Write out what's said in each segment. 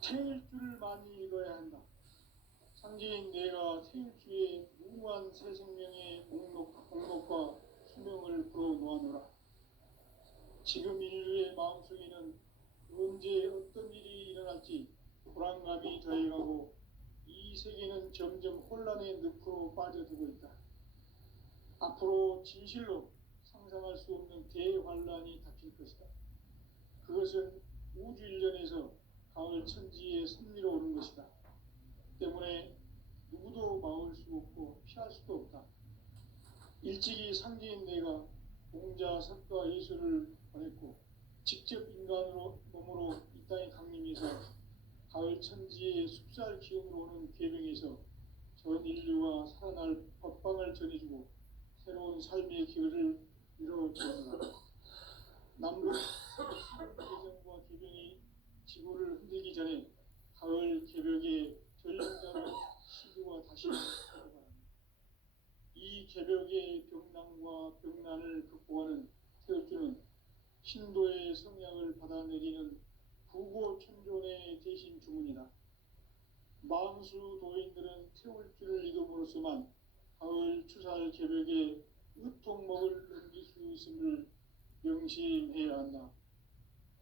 태일주를 많이 읽어야 한다. 상제인 내가 태일주의 무궁한 새 생명의 목록과 수명을 풀어놓아노라. 지금 인류의 마음속에는 언제 어떤 일이 일어날지 불안감이 더해가고 이 세계는 점점 혼란의 늪으로 빠져들고 있다. 앞으로 진실로 상상할 수 없는 대환란이 닥칠 것이다. 그것은 우주 일련에서 가을 천지에 섭리로 오는 것이다. 때문에 누구도 막을 수 없고 피할 수도 없다. 일찍이 상제인 내가 공자, 석가, 예수를 보냈고 직접 인간으로 몸으로 이 땅에 강림해서 가을 천지의 숲살 기운으로 오는 계명에서 전 인류가 살아날 법방을 전해주고 새로운 삶의 길을 이뤄주었다. 남북 개정과 개병이 지구를 흔들기 전에 가을 개벽의 전령자로 시구가 다시 들어갑니다. 이 개벽의 병난과 병난을 극복하는 태엽주는 신도의 성약을 받아내리는 부고천존의 대신 주문이다. 망수 도인들은 태울주를 읽음으로써만 가을 추살 개벽의 으통목을 넘길 수 있음을 명심해야 한다.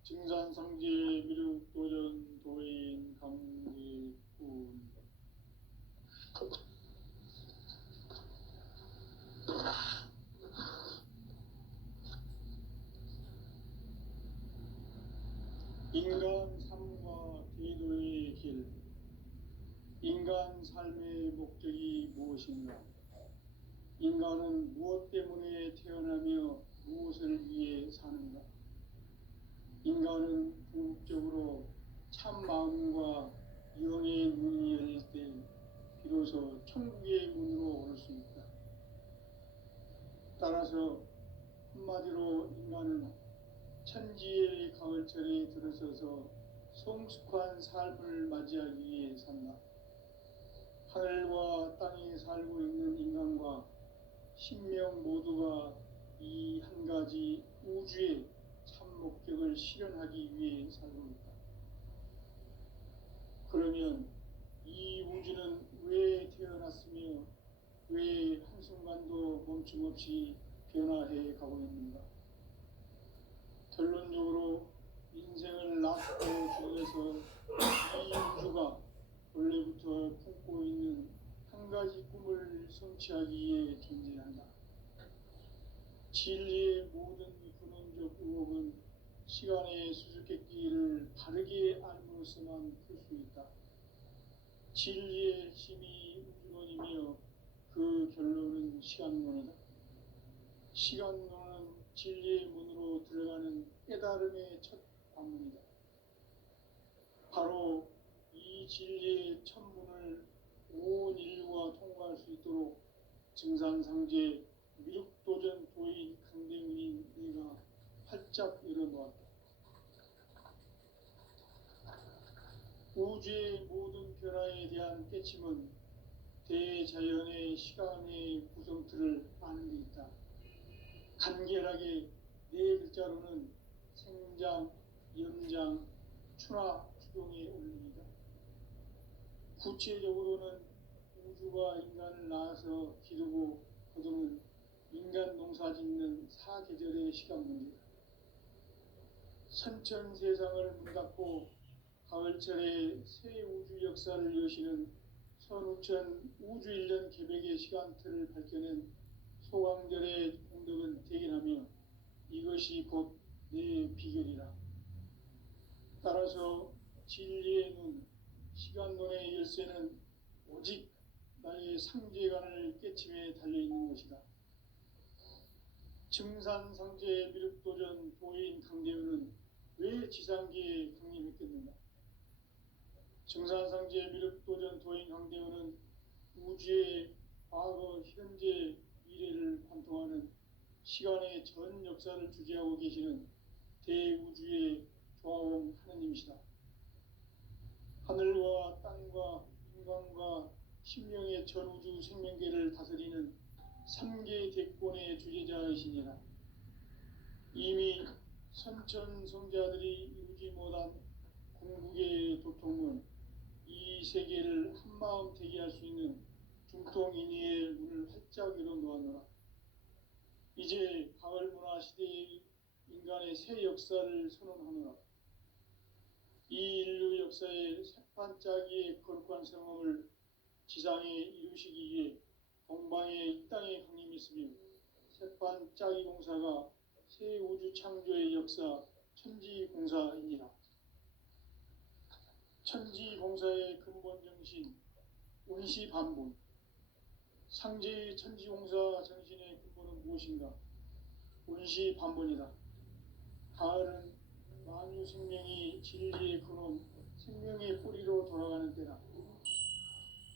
증산상제 미륵도전 도인 감리꾼. 인간 삶과 기도의 길. 인간 삶의 목적이 무엇인가? 인간은 무엇 때문에 태어나며 무엇을 위해 사는가? 인간은 궁극적으로 참 마음과 영의 문이 열릴 때 비로소 천국의 문으로 올 수 있다. 따라서 한마디로 인간은 천지의 가을철에 들어서서 성숙한 삶을 맞이하기 위해 산다. 하늘과 땅에 살고 있는 인간과 신명 모두가 이 한 가지 우주의 참 목적을 실현하기 위해 살고 있다. 그러면 이 우주는 왜 태어났으며 왜 한순간도 멈춤없이 변화해 가고 있는가? 결론적으로 인생을 낳고 죽여서 이 우주가 원래부터 품고 있는 한 가지 꿈을 성취하기 위해 존재한다. 진리의 모든 근원적 의혹은 시간의 수수께끼를 바르게 알므로서만 풀 수 있다. 진리의 핵심이 우주론이며 그 결론은 시간론이다. 시간론은 진리의 문으로 들어가는 깨달음의 첫 관문이다. 바로 이 진리의 첫 문을 온 인류가 통과할 수 있도록 증산상제 미륵도전 도인 강대문인 내가 활짝 열어놓았다. 우주의 모든 변화에 대한 깨침은 대자연의 시간의 구성틀을 아는 데 있다. 간결하게 네 글자로는 생장, 연장, 추나 추동의 원리이다. 구체적으로는 우주가 인간을 낳아서 기르고 거두는 인간 농사 짓는 사계절의 시간 문제다. 선천 세상을 문 닫고 가을철에 새 우주 역사를 여시는 선우천 우주 1년 개백의 시간틀을 밝혀낸 소강절의 공덕은 대견하며 이것이 곧 내 비결이라. 따라서 진리의 눈, 시간론의 열쇠는 오직 나의 상제관을 깨침에 달려있는 것이다. 증산상제 미륵도전 도인 강대우는 왜 지상계에 강림했겠는가? 증산상제 미륵도전 도인 강대우는 우주의 과거, 현재, 미래를 관통하는 시간의 전 역사를 주재하고 계시는 대우주의 조화원 하느님이시다. 하늘과 땅과 인간과 신명의 전우주 생명계를 다스리는 3개 대권의 주재자이시니라. 이미 선천성자들이 이루지 못한 중국의 도통은 이 세계를 한마음 되게 할 수 있는 중통인의의 문을 활짝 열어놓았노라. 이제 가을 문화 시대의 인간의 새 역사를 선언하노라. 이 인류 역사의 새판짜기의 거룩한 성험을 지상에 이루시기 위해 동방의 이 땅에 강림했으며 새판짜기 공사가 새 우주 창조의 역사 천지공사이니라. 천지공사의 근본 정신 운시반본. 상제의 천지공사 정신의 근본은 무엇인가? 운시반본이다. 가을은 만유 생명이 진리의 근원, 생명의 뿌리로 돌아가는 때다.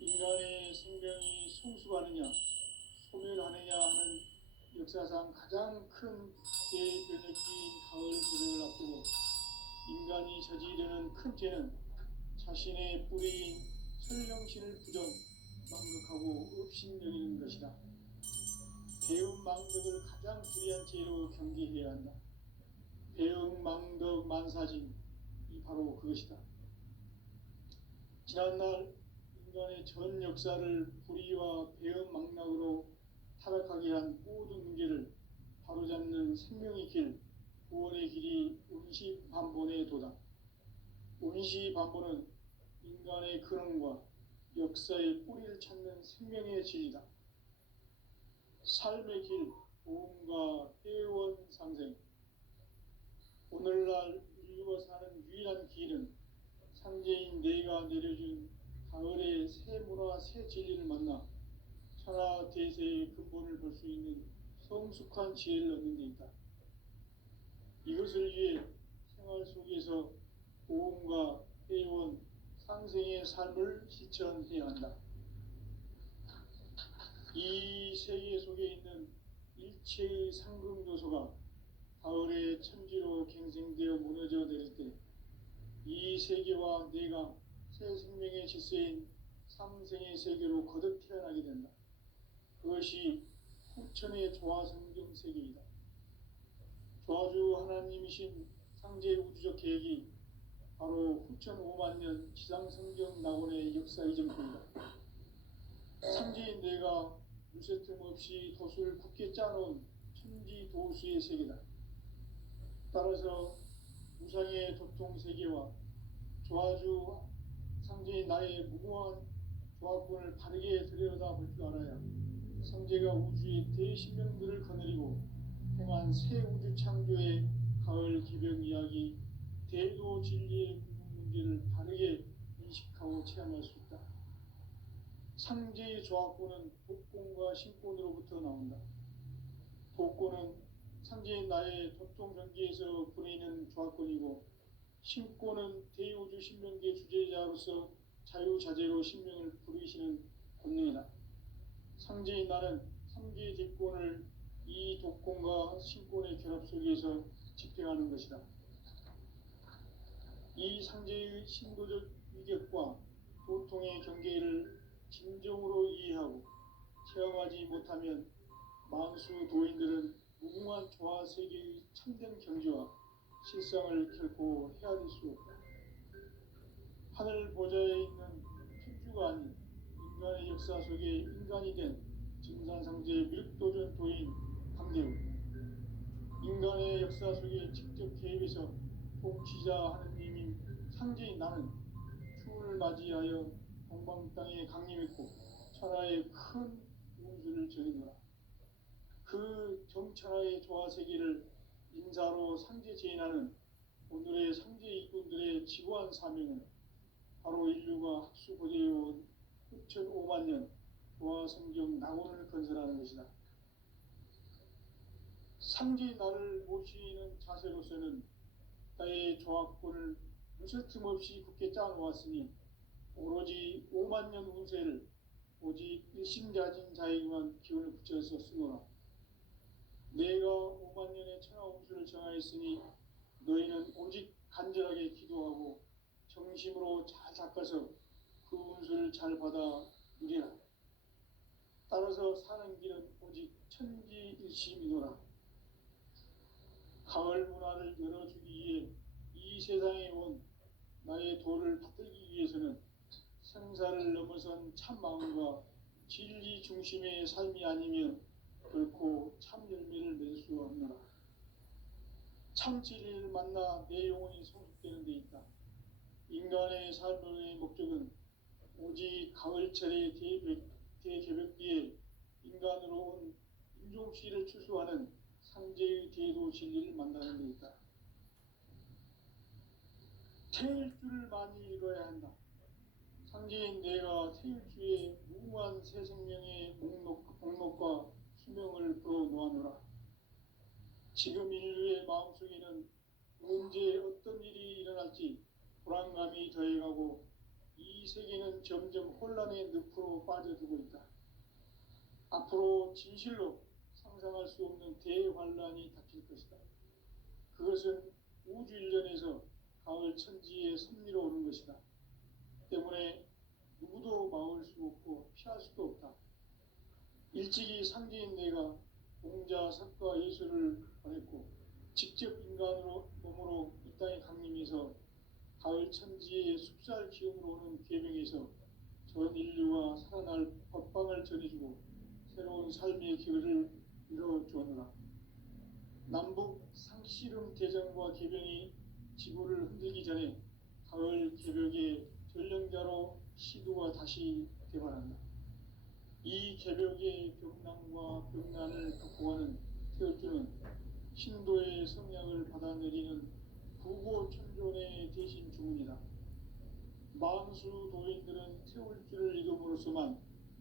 인간의 생명이 성숙하느냐, 소멸하느냐 하는 역사상 가장 큰 대변혁기인 가을 계절을 앞두고 인간이 저지르는 큰 죄는 자신의 뿌리인 설령신을 부정, 망극하고 업신여기는 것이다. 배움 망덕을 가장 불의한 죄로 경계해야 한다. 배움 망덕 만사진, 이 바로 그것이다. 지난날 인간의 전 역사를 불의와 배움 망락으로 타락하게 한 모든 문제를 바로잡는 생명의 길, 구원의 길이 운시반본의 도다. 운시반본은 인간의 근원과 역사의 뿌리를 찾는 생명의 진리다. 삶의 길, 보험과 회원 상생. 오늘날 인류가 사는 유일한 길은 상제인 내가 내려준 가을의 새 문화, 새 진리를 만나 천하 대세의 근본을 볼 수 있는 성숙한 지혜를 얻는 데 있다. 이것을 위해 생활 속에서 보험과 회원, 상생의 삶을 실천해야 한다. 이 세계 속에 있는 일체의 상승요소가 가을의 천지로 갱생되어 무너져 내릴 때 이 세계와 내가 새 생명의 질서인 상생의 세계로 거듭 태어나게 된다. 그것이 후천의 조화성경 세계이다. 조화주 하나님이신 상제 우주적 계획이 바로 후천 5만 년 지상성경 낙원의 역사 이전표이다. 상제인 내가 무쇠 틈 없이 도수를 굳게 짜놓은 천지도수의 세계다. 따라서 우상의 도통세계와 조화주 상제인 나의 무궁한 조합권을 바르게 들여다볼 줄 알아야 상제가 우주의 대신명들을 거느리고 행한 새 우주 창조의 가을 기병 이야기, 대도 진리의 문제를 바르게 인식하고 체험할 수 있다. 상제의 조합권은 독권과 신권으로부터 나온다. 독권은 상제인 나의 도통 경계에서 부리는 조합권이고, 신권은 대우주 신명계 주제자로서 자유자재로 신명을 부르시는 권능이다. 상제인 나는 상제의 대권을 이 독권과 신권의 결합 속에서 집행하는 것이다. 이 상제의 신도적 위격과 도통의 경계를 진정으로 이해하고 체험하지 못하면 만수 도인들은 무궁한 조화 세계의 참된 경지와 실상을 결코 헤아릴 수 없다. 하늘 보좌에 있는 천주가 아닌 인간의 역사 속에 인간이 된 증산상제의 밀도전 도인 강대우, 인간의 역사 속에 직접 개입해서 통치자 하느님인 상제인 나는 추운을 맞이하여 동방 땅에 강림했고 천하의 큰 운수를 정해노라. 그 정천하의 조화세계를 인사로 상제 제인하는 오늘의 상제 일꾼들의 지고한 사명은 바로 인류가 학수고대해온 후천 5만 년 조화성경 낙원을 건설하는 것이다. 상제의 나를 모시는 자세로서는 나의 조합권을 무쇠틈 없이 굳게 짜놓았으니 오로지 5만 년 운세를 오직 일심가진 자에게만 기운을 붙여서 쓰노라. 내가 5만 년의 천하 운수를 정하였으니 너희는 오직 간절하게 기도하고 정심으로 잘 닦아서 그 운수를 잘 받아 누리라. 따라서 사는 길은 오직 천지일심이노라. 가을 문화를 열어주기 위해 이 세상에 온 나의 도를 받들기 위해서는 생사를 넘어선 참 마음과 진리 중심의 삶이 아니면 결코 참 열매를 낼 수 없노라. 참 진리를 만나 내 영혼이 성숙되는 데 있다. 인간의 삶의 목적은 오직 가을철의 대개벽기에 인간으로 온 인종씨를 추수하는 상제의 대도 진리를 만나는 데 있다. 태일주를 많이 읽어야 한다. 상제인 내가 태일주의 무궁한 새 생명의 목록과 수명을 풀어놓아노라. 지금 인류의 마음속에는 언제 어떤 일이 일어날지 불안감이 더해가고 이 세계는 점점 혼란의 늪으로 빠져들고 있다. 앞으로 진실로 상상할 수 없는 대환란이 닥칠 것이다. 그것은 우주 일련에서 가을 천지의 섭리로 오는 것이다. 때문에 누구도 막을 수 없고 피할 수도 없다. 일찍이 상제인 내가 공자, 석가, 예수를 보냈고 직접 인간으로 몸으로 이 땅에 강림해서 가을 천지의 숲살 기운으로 오는 계명에서 전 인류가 살아날 법방을 전해주고 새로운 삶의 길을 이뤄주었노라. 남북 상씨름 대전과 개병이 지구를 흔들기 전에 가을 개벽의 전령자로 시도가 다시 개발한다. 이 개벽의 벽난과 벽난을 극복하는 태울주는 신도의 성량을 받아내리는 부고천존의 대신 주문이다. 만수 도인들은 태울주를 이름으로서만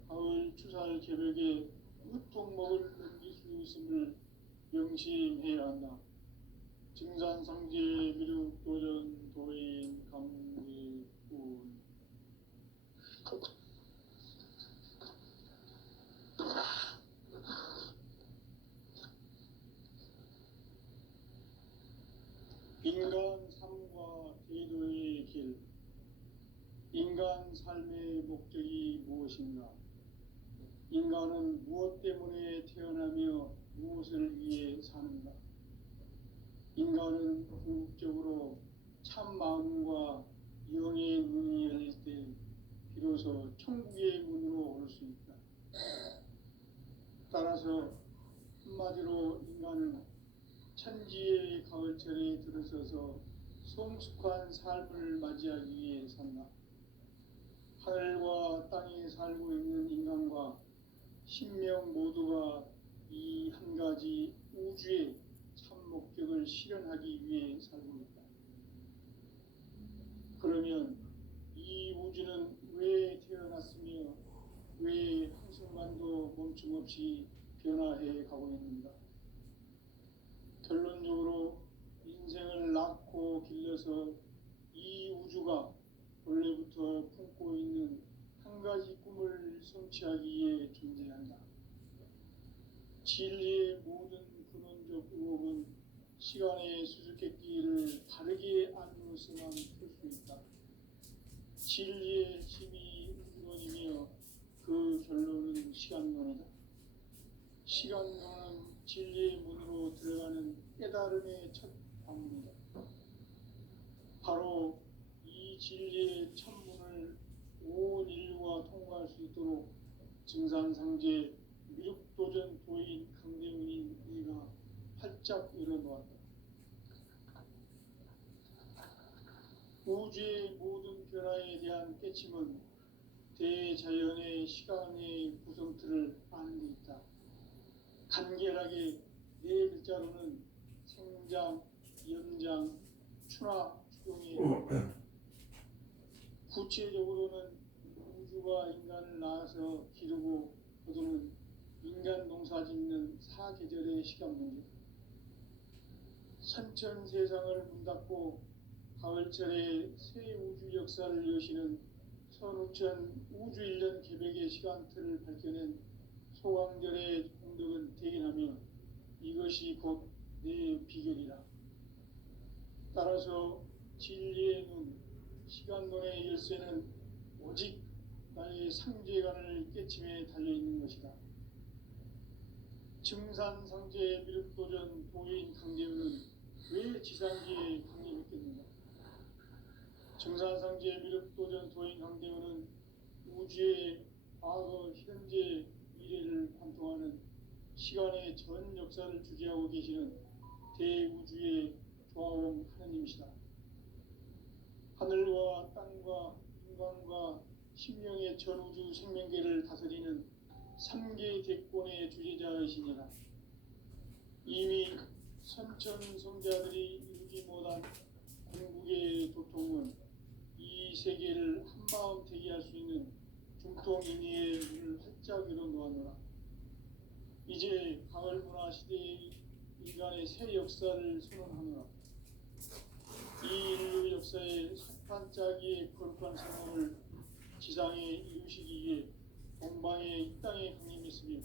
가을 추살 개벽의 으통목을 넘길 수 있음을 명심해야 한다. 증산상제 미륵도전 도인 감리군. 인간 삶과 제도의 길. 인간 삶의 목적이 무엇인가? 인간은 무엇 때문에 태어나며 무엇을 위해 사는가? 인간은 궁극적으로 참 마음과 영의 문이 열릴 때 비로소 천국의 문으로 올 수 있다. 따라서 한마디로 인간은 천지의 가을철에 들어서서 성숙한 삶을 맞이하기 위해 산다. 하늘과 땅에 살고 있는 인간과 신명 모두가 이 한 가지 우주의 참 목적을 실현하기 위해 살고 있다. 그러면 이 우주는 왜 태어났으며 왜 한순간도 멈춤 없이 변화해 가고 있는가? 결론적으로 인생을 낳고 길러서 이 우주가 원래부터 품고 있는 한 가지 꿈을 성취하기 위해 존재한다. 진리의 모든 근원적 의혹은 시간의 수수께끼를 바르게 안으로서만 풀 수 있다. 진리의 힘이 우주론이며 그 결론은 시간론이다. 시간론은 진리의 문으로 들어가는 깨달음의 첫 방문이다. 바로 이 진리의 천문을 온 인류가 통과할 수 있도록 증산상제 미륵도전 도인 강대문인 이가 활짝 열어놓았다. 우주의 모든 변화에 대한 깨침은 대자연의 시간의 구성틀을 아는 데 있다. 간결하게 네 글자로는 생장, 연장, 추나, 추동이 구체적으로는 우주가 인간을 낳아서 기르고 거두는 인간 농사 짓는 사계절의 시간 문제. 선천 세상을 문 닫고 가을철에 새 우주 역사를 여시는 선우천 우주 일년 개벽의 시간틀을 밝혀낸 소강절의 공덕은 대견하며 이것이 곧 내 비결이라. 따라서 진리의 눈, 시간론의 열쇠는 오직 나의 상제관을 깨침에 달려있는 것이다. 증산상제 미륵도전 도인 강대우는 왜 지상기에 강림했겠는가? 증산상제 미륵도전 도인 강대원은 우주의 과거, 현재, 미래를 관통하는 시간의 전 역사를 주재하고 계시는 대우주의 조화원 하느님이시다. 하늘과 땅과 인간과 신명의 전우주 생명계를 다스리는 3개 대권의 주재자이시니라. 이미 선천성자들이 이루지 못한 궁극의 도통은 이 세계를 한마음 되게 할 수 있는 중통인의의 문을 활짝 열어놓았노라. 이제 가을 문화 시대의 인간의 새 역사를 선언하노라. 이 인류 역사의 석판짜기의 거룩한 성함을 지상에 이루시기 위해 동방의 이 땅에 강림했으며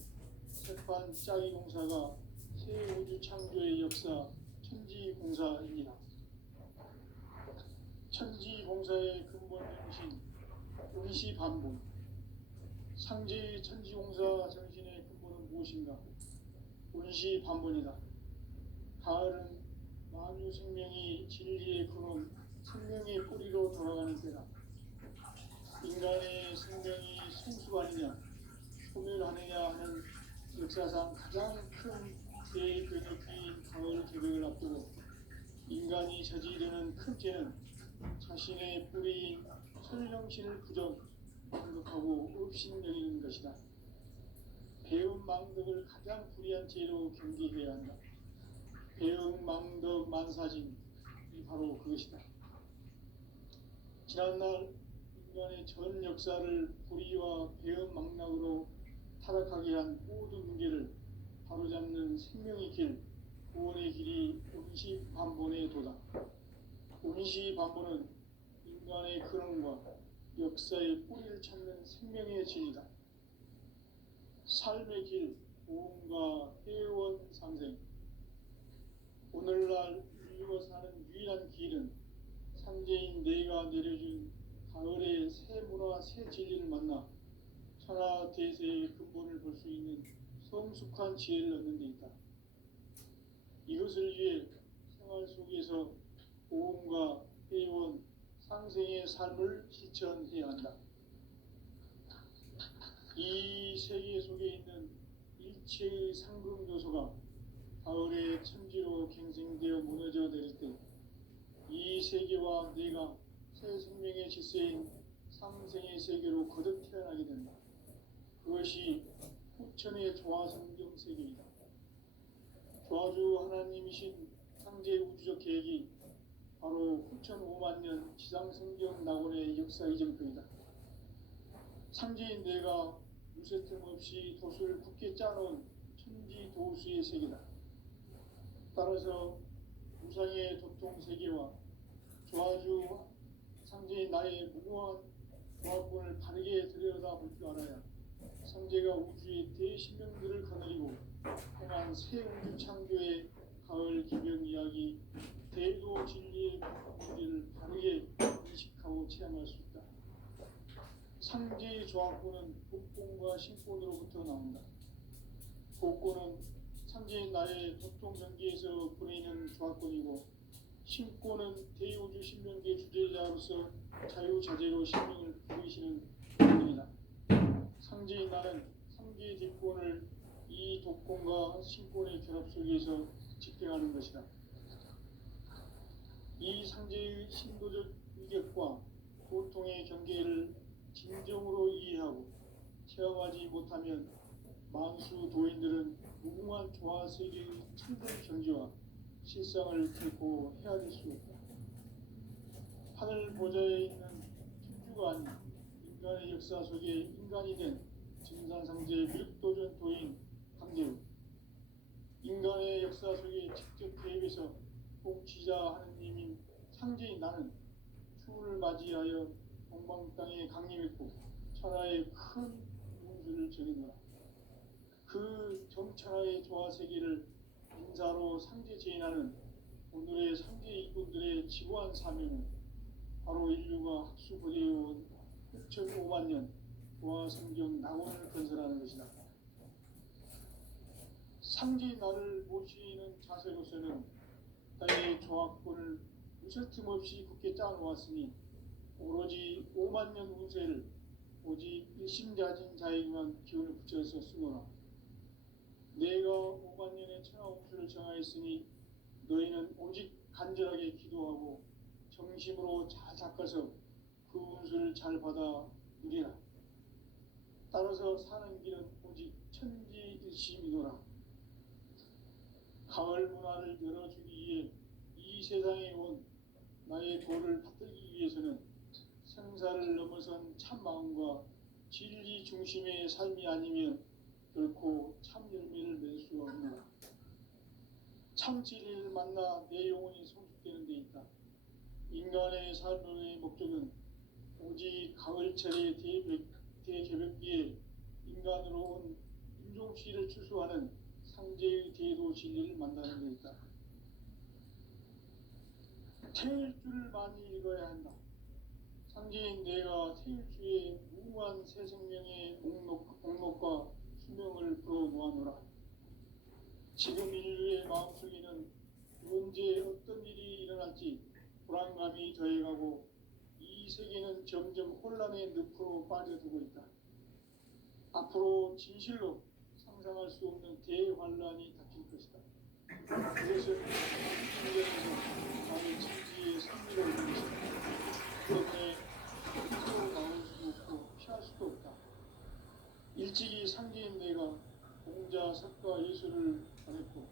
석판짜기 공사가 새 우주 창조의 역사 천지공사입니다. 천지공사의 근본 정신 운시반본. 상제의 천지공사 정신의 근본은 무엇인가? 운시반본이다. 가을은 만유 생명이 진리의 근원, 생명의 뿌리로 돌아가는 때다. 인간의 생명이 성숙하느냐, 소멸하느냐 하는 역사상 가장 큰 대변혁기인 가을 개벽을 앞두고 인간이 저지르는 큰 죄는 자신의 뿌리인 설령신을 부정하고 업신여기는 것이다. 배은망덕을 가장 불의한 죄로 경계해야 한다. 배은망덕 만사진이 바로 그것이다. 지난날 인간의 전 역사를 불의와 배은망락으로 타락하게 한 모든 문제를 바로잡는 생명의 길, 구원의 길이 운시반본의 도다. 운시반본은 인간의 근원과 역사의 뿌리를 찾는 생명의 진리다. 삶의 길, 보험과 회원 상생. 오늘날 인류가 사는 유일한 길은 상제인 내가 내려준 가을의 새 문화, 새 진리를 만나 천하 대세의 근본을 볼 수 있는 성숙한 지혜를 얻는 데 있다. 이것을 위해 생활 속에서 보험과 회원, 상생의 삶을 실천해야 한다. 이 세계 속에 있는 일체의 상금 요소가 가을의 천지로 갱생되어 무너져 내릴 때 이 세계와 내가 새 생명의 질서인 상생의 세계로 거듭 태어나게 된다. 그것이 후천의 조화성경 세계이다. 조화주 하나님이신 상제 우주적 계획이 바로 후천 5만 년 지상성경 낙원의 역사 이정표이다. 상제인 내가 무쇠틈 없이 돛을 굳게 짜놓은 천지도수의 세계다. 따라서 무상의 도통 세계와 조화주 상제인 나의 무궁한 조화권을 바르게 들여다볼 줄 알아야 상제가 우주의 대신명들을 거느리고 행한 새 우주 창조의 가을 기병 이야기 대도 진리의 문제를 바르게 인식하고 체험할 수 있다. 상제의 조화권은 복권과 신권으로부터 나온다. 복권은 상제인 나의 도통 경계에서 보내는 조화권이고 신권은 대우주 신명계 주제자로서 자유자재로 신명을 보이시는 분이다. 상제인 나는 3개 뒷권을 이 독권과 신권의 결합 속에서 집행하는 것이다. 이 상제의 신도적 위격과 고통의 경계를 진정으로 이해하고 체험하지 못하면 만수 도인들은 무궁한 조화세계의 참된 경지와 실상을 결코 헤아릴 수 없다. 하늘 보좌에 있는 천주가 아닌 인간의 역사 속에 인간이 된 증산상제 미륵도전 도인 강제우. 인간의 역사 속에 직접 개입해서 통치자 하느님인 상제인 나는 추운을 맞이하여 동방 땅에 강림했고 천하의 큰 운수를 전해노라. 그 정천하의 조화세계를 인사로 상제 제인하는 오늘의 상제 이꾼들의 지고한 사명은 바로 인류가 학수고대해온 6,5만 년 조화성경 낙원을 건설하는 것이다. 상제 나를 모시는 자세로서는 땅의 조화권을 무쇠틈 없이 굳게 짜놓았으니 5만 년 운세를 오직 일심자진 자에게만 기운을 붙여서 쓰노라. 내가 5만 년의 천하 운수를 정하였으니 너희는 오직 간절하게 기도하고 정심으로 잘 닦아서 그 운수를 잘 받아 누리라. 따라서 사는 길은 오직 천지일심이노라. 가을 문화를 열어주기 위해 이 세상에 온 나의 도를 받들기 위해서는 생사를 넘어선 참마음과 진리 중심의 삶이 아니면 결코 참 열매를 맺을 수가 없노라. 참 진리를 만나 내 영혼이 성숙되는 데 있다. 인간의 삶의 목적은 오직 가을철의 대개벽기에 인간으로 온 인종시를 추수하는 상제의 대도 진리를 만나는 데 있다. 태일주를 많이 읽어야 한다. 상제인 내가 태일주의 무한 새 생명의 목록과 수명을 불어놓아노라. 지금 인류의 마음속에는 언제 어떤 일이 일어날지 불안감이 더해가고 이 세계는 점점 혼란의 늪으로 빠져들고 있다. 앞으로 진실로 상상할 수 없는 대환란이 닥칠 것이다. 그것은 인간에서 나의 천지의 승리를 얻는 것이다. 그런데 앞으로 나올 수도 없고 피할 수도 없다. 일찍이 상제인 내가 공자, 석가, 예술을 가졌고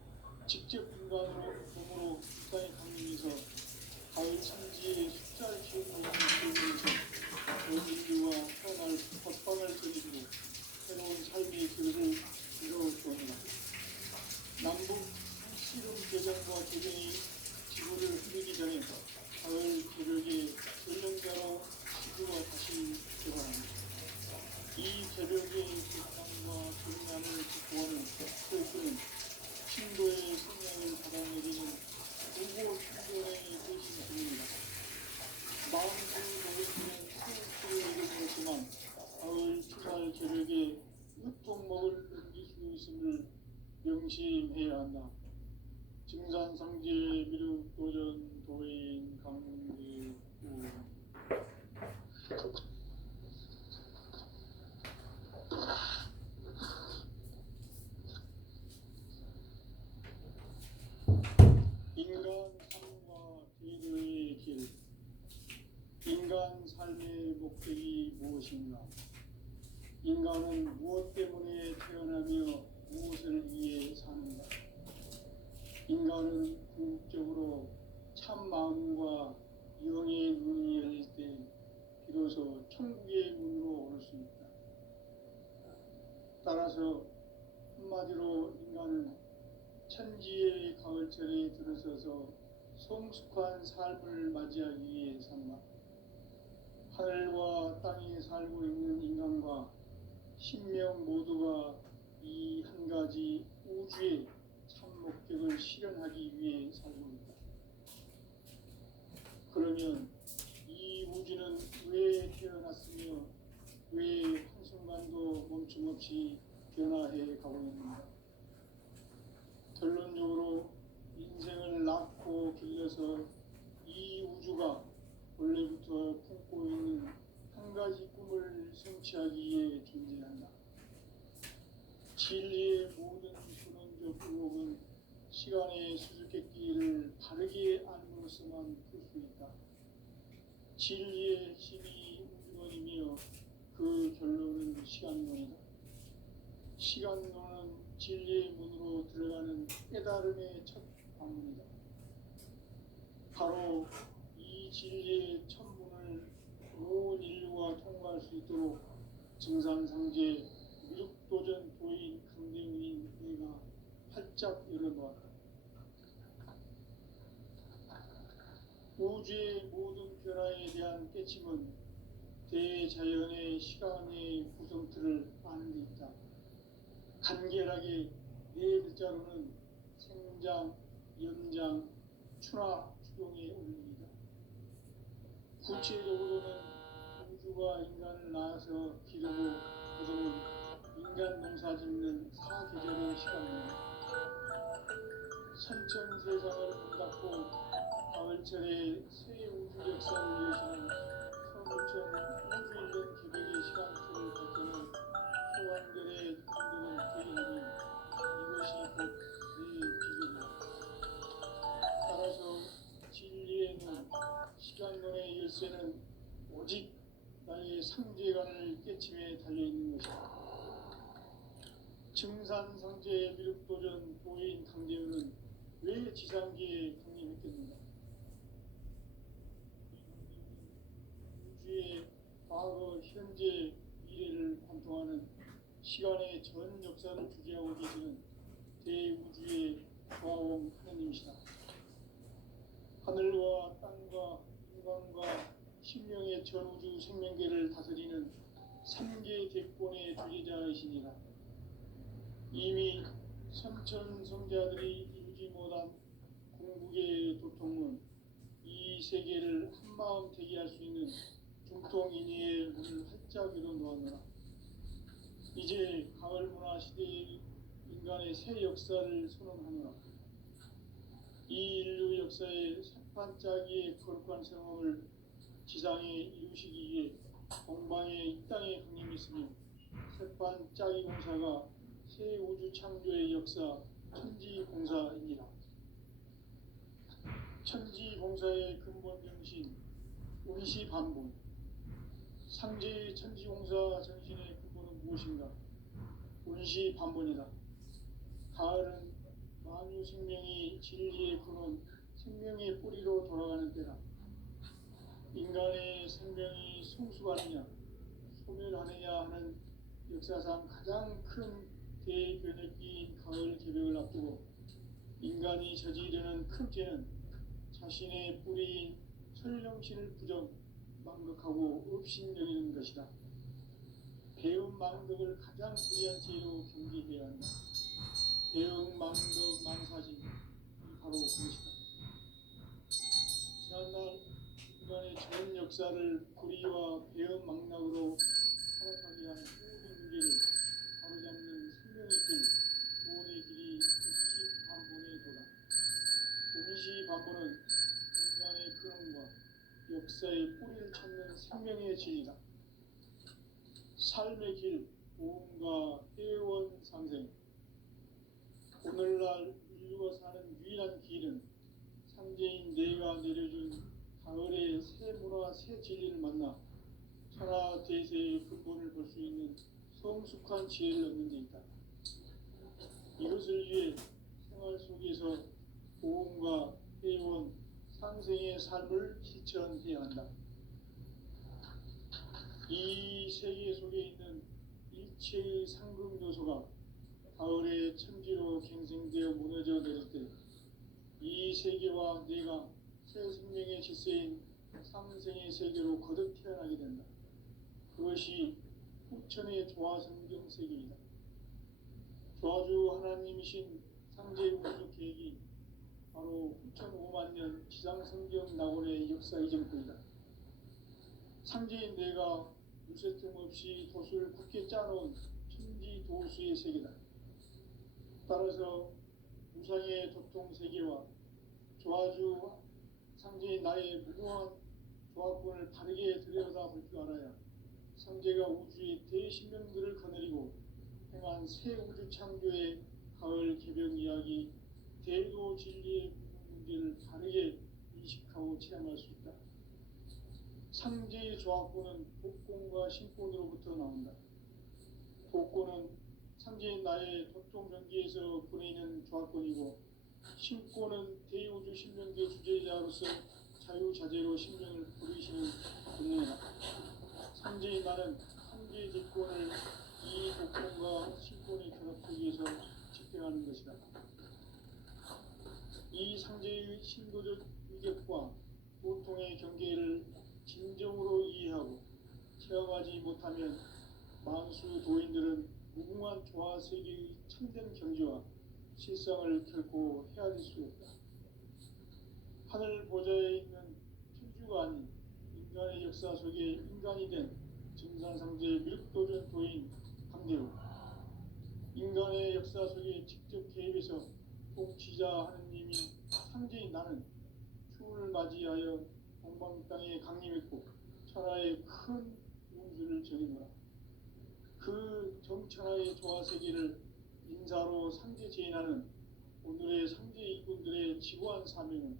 직접 인간으로 몸으로 이 땅에 강림해서 가을 천지의 숫자를 키우고 있는 세계에서 전 인류와 태어날 법방을 전해주고 새로운 삶의 길을 이루어주었노라. 남북 씨름 대전과 개경이 지구를 흐르기 전에 가을 개벽의 전령자로 지구가 다시 개발합니다. 이 개벽의 고통과 경난을 극복하는 그는 신도의 성령을 받아내리는 무고 신도의 대신 중입니다. 마음속 노릇들은 세우기를 이루었지만 가을 추살 개벽에 으통목을 넘길 수 있음을 명심해야 한다. 증산상제 미륵도전 도인 강대우. 인간 삶과 대도의 길. 인간 삶의 목적이 무엇인가? 인간은 무엇 때문에 태어나며 무엇을 위해 사는가? 인간은 궁극적으로 참 마음과 영의 눈이 열릴 때 비로소 천국의 문으로 오를 수 있다. 따라서 한마디로 인간은 천지의 가을철에 들어서서 성숙한 삶을 맞이하기 위해 산다. 하늘과 땅에 살고 있는 인간과 신명 모두가 이 한 가지 우주의 참 목적을 실현하기 위해 살고 있다. 그러면 이 우주는 왜 태어났으며 왜 한순간도 멈춤없이 변화해 가고 있는가? 결론적으로 인생을 낳고 길러서 이 우주가 원래부터 품고 있는 한 가지 꿈을 성취하기 위해 존재한다. 진리의 모든 근원적 의혹은 시간의 수수께끼를 바르게 알므로서만 풀 수 있다. 진리의 핵심이 우주론이며 그 결론은 시간론이다. 시간론은 진리의 문으로 들어가는 깨달음의 첫 방문이다. 바로 이 진리의 첫 문을 온 인류가 통과할 수 있도록 증산상제 미륵도전 도인 강대우인 내가 활짝 열어놓았다. 우주의 모든 변화에 대한 깨침은 대자연의 시간의 구성틀을 아는 데 있다. 간결하게 네 글자로는 생장, 연장, 추나, 추동의 원리이다. 구체적으로는 우주가 인간을 낳아서 기르고 구성은 인간 농사 짓는 사계절의 시간입니다. 선천 세상을 문닫고 가을철에 새 우주 역사를 이어지는 서울천 상제관을 깨침에 달려있는 것이다. 증산상제 미륵도전 도인 강제우는 왜 지상계에 강림했겠는가? 우주의 과거, 현재, 미래를 관통하는 시간의 전 역사를 주재하고 계시는 대우주의 조화원 하나님이시다. 하늘과 땅과 인간과 신령의 전우주 생명계를 다스리는 삼계 대권의 주제자이시니라. 이미 선천성자들이 이루지 못한 궁극의 도통은 이 세계를 한마음 되게 할 수 있는 중통인의의 문을 활짝 열어놓았노라. 이제 가을 문화 시대의 인간의 새 역사를 선언하노라. 이 인류 역사의 새반짝이의 거룩한 생업을 지상에 이루시기 위해 동방의 이 땅에 강림했으며 새반짝이 공사가 새 우주 창조의 역사 천지공사이니라. 천지공사의 근본 정신 운시반본. 상제의 천지공사 정신의 근본은 무엇인가? 운시반본이다. 가을은 만유 생명이 진리의 근원, 생명의 뿌리로 돌아가는 때다. 인간의 생명이 성숙하느냐, 소멸하느냐 하는 역사상 가장 큰 대변혁기인 가을 개벽을 앞두고 인간이 저지르는 큰 죄는 자신의 뿌리인 설령신을 부정, 망극하고 업신여기는 것이다. 배움 망덕을 가장 불의한 죄로 경계해야 한다. 배움 망덕 망사진, 바로 그것이다. 지난날 인간의 전 역사를 불의와 배움 망락으로 타락하게 한 모든 문제를 바로잡는 생명의 길, 구원의 길이 운시반본의 도다. 운시반본은 인간의 근원과 역사의 뿌리를 찾는 생명의 진리다. 삶의 길, 보험과 회원 상생. 오늘날 인류가 사는 유일한 길은 상제인 내가 내려준 가을의 새 문화, 새 진리를 만나 천하 대세의 근본을 볼 수 있는 성숙한 지혜를 얻는 데 있다. 이것을 위해 생활 속에서 보험과 회원, 상생의 삶을 실천해야 한다. 이 세계 속에 있는 일체의 상급 요소가 가을의 천지로 갱생되어 무너져 내릴 때 이 세계와 내가 새 생명의 질서인 상생의 세계로 거듭 태어나게 된다. 그것이 후천의 조화성경 세계이다. 조화주 하나님이신 상제 우주 계획이 바로 후천 5만 년 지상성경 낙원의 역사 이전부이다. 상제인 내가 유세 틈 없이 도수를 굳게 짜놓은 천지 도수의 세계다. 따라서 무상의 도통 세계와 조화주 상제인 나의 무궁한 조합권을 바르게 들여다볼 줄 알아야 상제가 우주의 대신명들을 거느리고 행한 새 우주 창조의 가을 개벽 이야기, 대도 진리의 문제를 바르게 인식하고 체험할 수 있다. 상제의 조합권은 복권과 신권으로부터 나온다. 복권은 상제인 나의 도통 경기에서 보내는 조합권이고, 신권은 대우주 신명계 주제자로서 자유자재로 신명을 부르시는 본능이다. 상제인 나는 상제의 대권을 이 복권과 신권의 결합 속에서 집행하는 것이다. 이 상제의 신도적 위격과 보통의 경계를 진정으로 이해하고 체험하지 못하면 만수 도인들은 무궁한 조화 세계의 참된 경지와 실상을 결코 헤아릴 수 없다. 하늘 보좌에 있는 천주가 아닌 인간의 역사 속에 인간이 된 증산상제 미륵도전 도인 강대우. 인간의 역사 속에 직접 개입해서 통치자 하느님인 상제인 나는 추운을 맞이하여 동방 땅에 강림했고 천하의 큰 운수를 정해노라. 그 정천하의 조화세계를 인사로 상제 제인하는 오늘의 상제 이꾼들의 지구한 사명은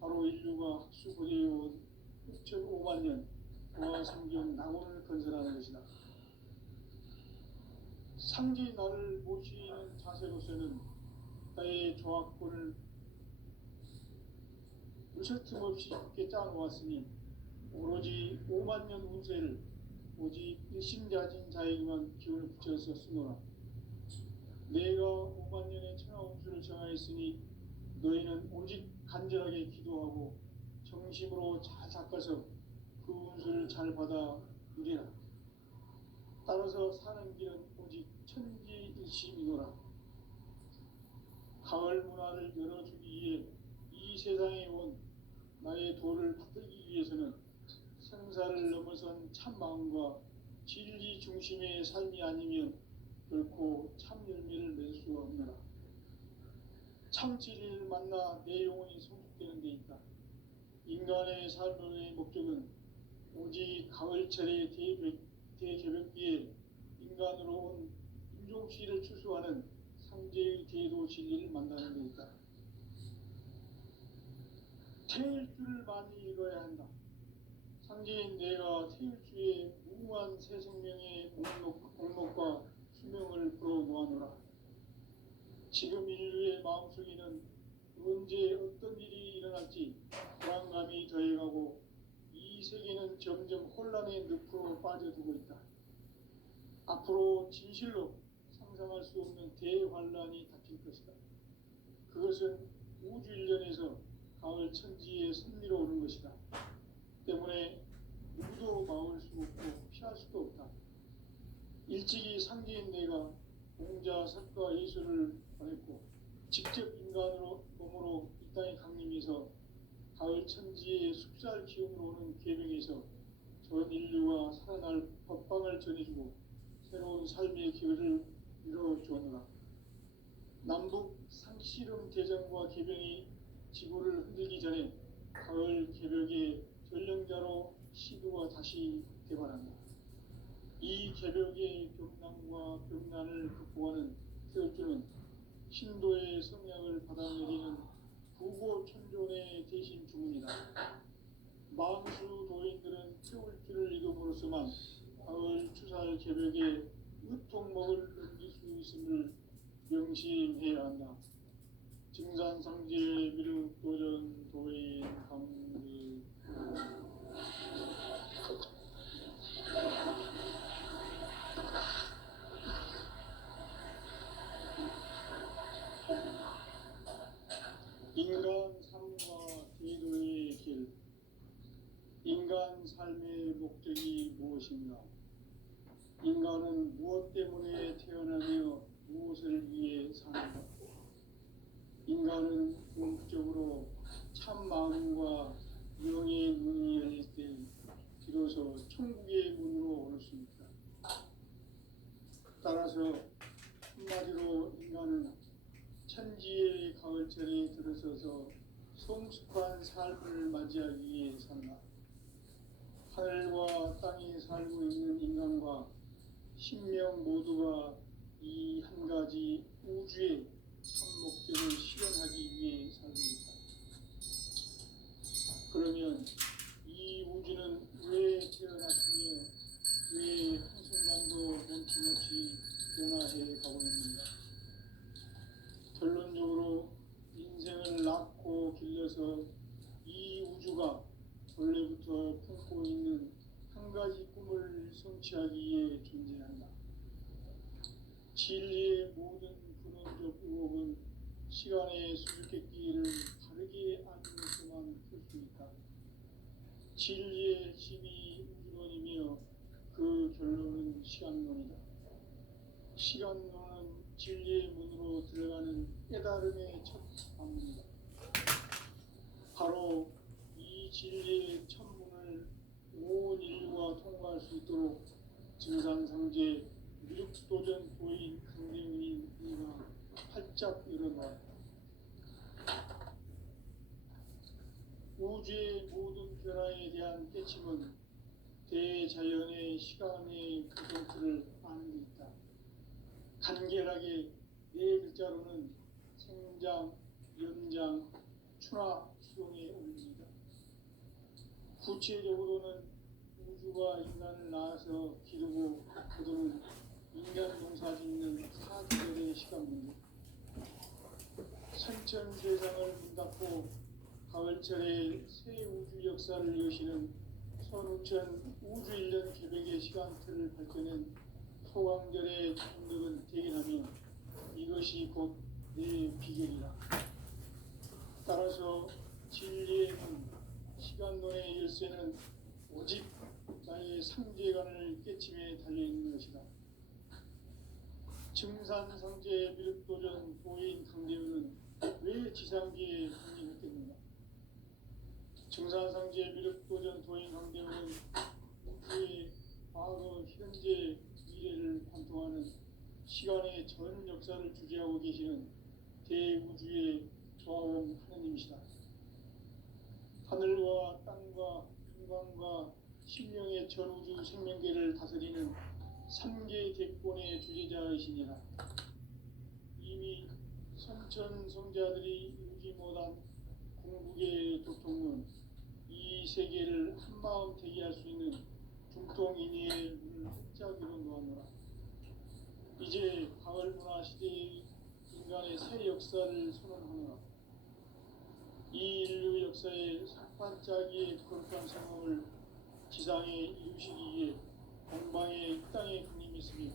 바로 인류가 학수고대해온 6,500만 년 도와 성경 낙원을 건설하는 것이다. 상제의 나를 모시는 자세로서는 나의 조합권을 물새틈 없이 굳게 짜놓았으니 오로지 5만 년 운세를 오직 일심자진 자에게만 기운을 붙여서 쓰노라. 내가 5만 년의 천하 운수를 정하였으니 너희는 오직 간절하게 기도하고 정심으로 잘 닦아서 그 운수를 잘 받아 누리라. 따라서 사는 길은 오직 천지일심이노라. 가을 문화를 열어주기 위해 이 세상에 온 나의 도를 받들기 위해서는 생사를 넘어선 참 마음과 진리 중심의 삶이 아니면 결코 참 열매를 맺을 수 없노라. 참 진리를 만나 내 영혼이 성숙되는 데 있다. 인간의 삶의 목적은 오직 가을철의 대개벽기에 인간으로 온 인종시를 추수하는 상제의 대도 진리를 만나는 데 있다. 태일주를 많이 읽어야 한다. 상제인 내가 태일주의 무궁한 새 생명의 목록과 수명을 풀어놓아노라. 지금 인류의 마음속에는 언제 어떤 일이 일어날지 불안감이 더해가고 이 세계는 점점 혼란의 늪으로 빠져들고 있다. 앞으로 진실로 상상할 수 없는 대환란이 닥칠 것이다. 그것은 우주 일련에서 가을 천지에 선미로 오는 것이다. 때문에 누구도 막을 수 없고 피할 수도 없다. 일찍이 상제인 내가 공자, 석가, 예수를 보냈고 직접 인간으로 몸으로 이 땅에 강림해서 가을 천지의 숲살 기운으로 오는 계명에서 전 인류가 살아날 법방을 전해주고 새로운 삶의 기회를 이뤄주었노라. 남북 상씨름 대전과 개병이 지구를 흔들기 전에 가을 개벽의 전령자로 시도가 다시 개발한다. 이 개벽의 격난과 병난을 극복하는 태울주는 신도의 성약을 받아내리는 부고천존의 대신 주문이다. 망수 도인들은 태울주를 이름으로서만 가을 추살 개벽의 의통목을 넘길 수 있음을 명심해야 한다. 증산상제 미륵도전 도인 감리 인간 삶과 대도의 길. 인간 삶의 목적이 무엇인가? 인간은 무엇 때문에 태어나며 무엇을 위해 사는가? 인간은 궁극적으로 참 마음과 영의 눈이 열릴 때 비로소 천국의 문으로 오를 수 있다. 따라서 한마디로 인간은 천지의 가을철에 들어서서 성숙한 삶을 맞이하기 위해 산다. 하늘과 땅에 살고 있는 인간과 신명 모두가 이 한 가지 우주의 참 목적을 실현하기 위해 살고 있다. 그러면 이 우주는 왜 태어났으며 왜 한순간도 멈춤없이 변화해 가고 있는가? 결론적으로 인생을 낳고 길러서 이 우주가 원래부터 품고 있는 한 가지 꿈을 성취하기 위해 존재한다. 진리의 모든 근원적 의혹은 시간의 수수께끼를 바르게 알면서만 풀 수 있다. 진리의 힘이 우주론이며 그 결론은 시간론이다. 시간론은 진리의 문으로 들어가는 깨달음의 첫 관문이다. 바로 이 진리의 천문을 온 인류가 통과할 수 있도록 증산상제 미륵도전 도인 강림인 이가 활짝 일어나왔다. 우주의 모든 변화에 대한 깨침은 대자연의 시간의 구성틀을 아는 데 있다. 간결하게 네 글자로는 생장, 연장, 추나 추동에 올립니다. 구체적으로는 우주가 제철의 새 우주 역사를 여시는 선우천 우주일년 개벽의 시간틀을 밝혀낸 소강절의 참덕은 대견하며 이것이 곧 내 비결이라. 따라서 진리의 문, 시간론의 열쇠는 오직 나의 상제관을 깨침에 달려있는 것이다. 증산상제 미륵도전 도인 강대우는 왜 지상기에 강림했겠는가? 증산상제 미륵도전 도인 강대우는 우주의 과거, 현재, 미래를 관통하는 시간의 전 역사를 주재하고 계시는 대우주의 조화원 하느님이시다. 하늘과 땅과 중간과 신명의 전우주 생명계를 다스리는 삼계 대권의 주제자이시니라. 이미 선천 성자들이 이루지 못한 궁극의 도통은 이 세계를 한마음 대기할 수 있는 중통인의의 문을 활짝 열어놓았노라. 이제 가을 문화 시대의 인간의 새 역사를 선언하노라. 이 인류 역사의 삭반짜기의 거룩한 성함을 지상에 이루시기 위해 공방에 이 땅에 강림했으며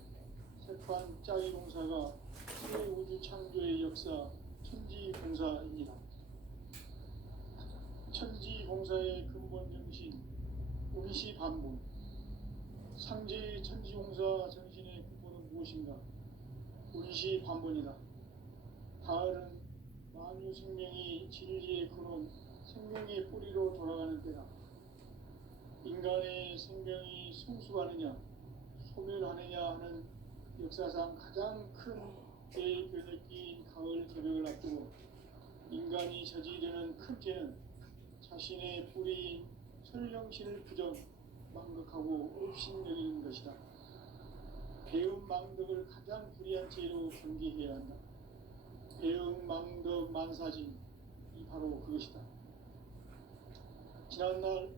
색판 짜기 공사가 새 우주 창조의 역사 천지공사입니다. 천지공사의 근본 정신 운시반본. 상제의 천지공사 정신의 근본은 무엇인가? 운시반본이다. 가을은 만유 생명이 진리의 근원, 생명의 뿌리로 돌아가는 때다. 인간의 생명이 성숙하느냐, 소멸하느냐 하는 역사상 가장 큰 대변혁기인 가을 개벽을 앞두고 인간이 저지르는 큰 죄는 자신의 뿌리인 설령신을 부정, 망각하고 업신여기는 것이다. 배음 망덕을 가장 불의한 죄로 경계해야 한다. 배음 망덕 만사진, 이 바로 그것이다. 지난날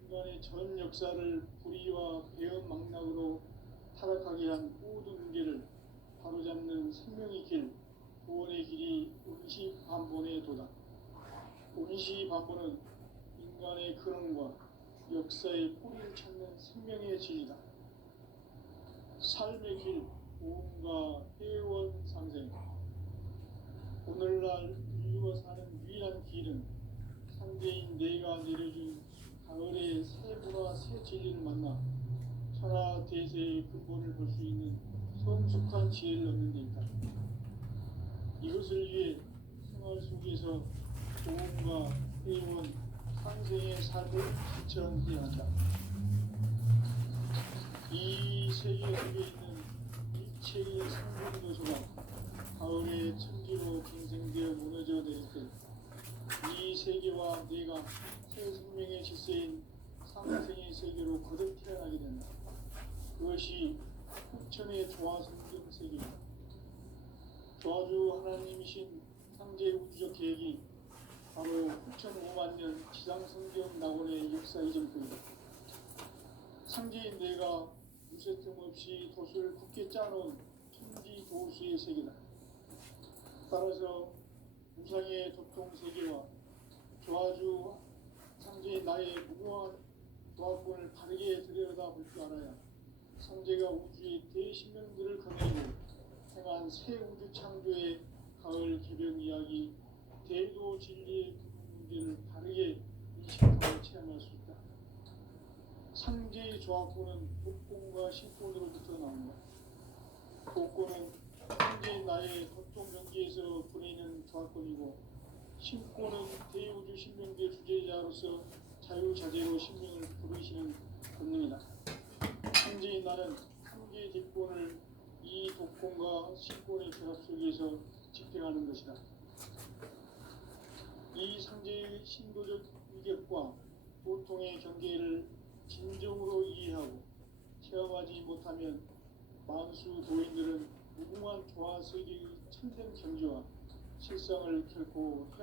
인간의 전 역사를 불의와 배음 망락으로 타락하게 한 모든 문제를 바로잡는 생명의 길, 구원의 길이 운시반본의 도다. 운시반본은 인간의 근원과 역사의 뿌리를 찾는 생명의 진리다. 삶의 길, 보험과 회원 상생. 오늘날 인류가 사는 유일한 길은 상제인 내가 내려준 가을의 새 문화 새 진리를 만나 천하 대세의 근본을 볼 수 있는 성숙한 지혜를 얻는 데 있다. 이것을 위해 생활 속에서 보험과 회원 상생의 삶을 실천해야 한다. 이 세계 속에 있는 일체의 생존 요소가 가을의 천지로 갱생되어 무너져 내릴 때 이 세계와 내가 새 생명의 질서인 상생의 세계로 거듭 태어나게 된다. 그것이 후천의 조화성경 세계이다. 조화주 하나님이신 상제 우주적 계획이 바로 후천 5만 년 지상성경 낙원의 역사 이전부이다. 상제인 내가 무쇠 틈 없이 돛을 굳게 짜놓은 천지 도수의 세계다. 따라서 무상의 도통 세계와 조화주 상제인 나의 무궁한 도합권을 바르게 들여다볼 줄 알아야 상제가 우주의 대신명들을 거느리고 행한 새 우주 창조의 가을 개벽 이야기, 대도 진리의 문제를 바르게 인식하고 체험할 수 있다. 상제의 조합권은 복권과 신권으로부터 나온다. 복권은 상제인 나의 도통 경계에서 보내는 조합권이고, 신권은 대우주 신명계 주제자로서 자유자재로 신명을 부르시는 권능이다. 상제인 나는 상제의 대권을 이 독권과 신권의 결합 속에서 집행하는 것이다. 이 상제의 신도적 위격과 보통의 경계를 진정으로 이해하고 체험하지 못하면 만수 도인들은 무궁한 조화 세계의 참된 경지와 실상을 결코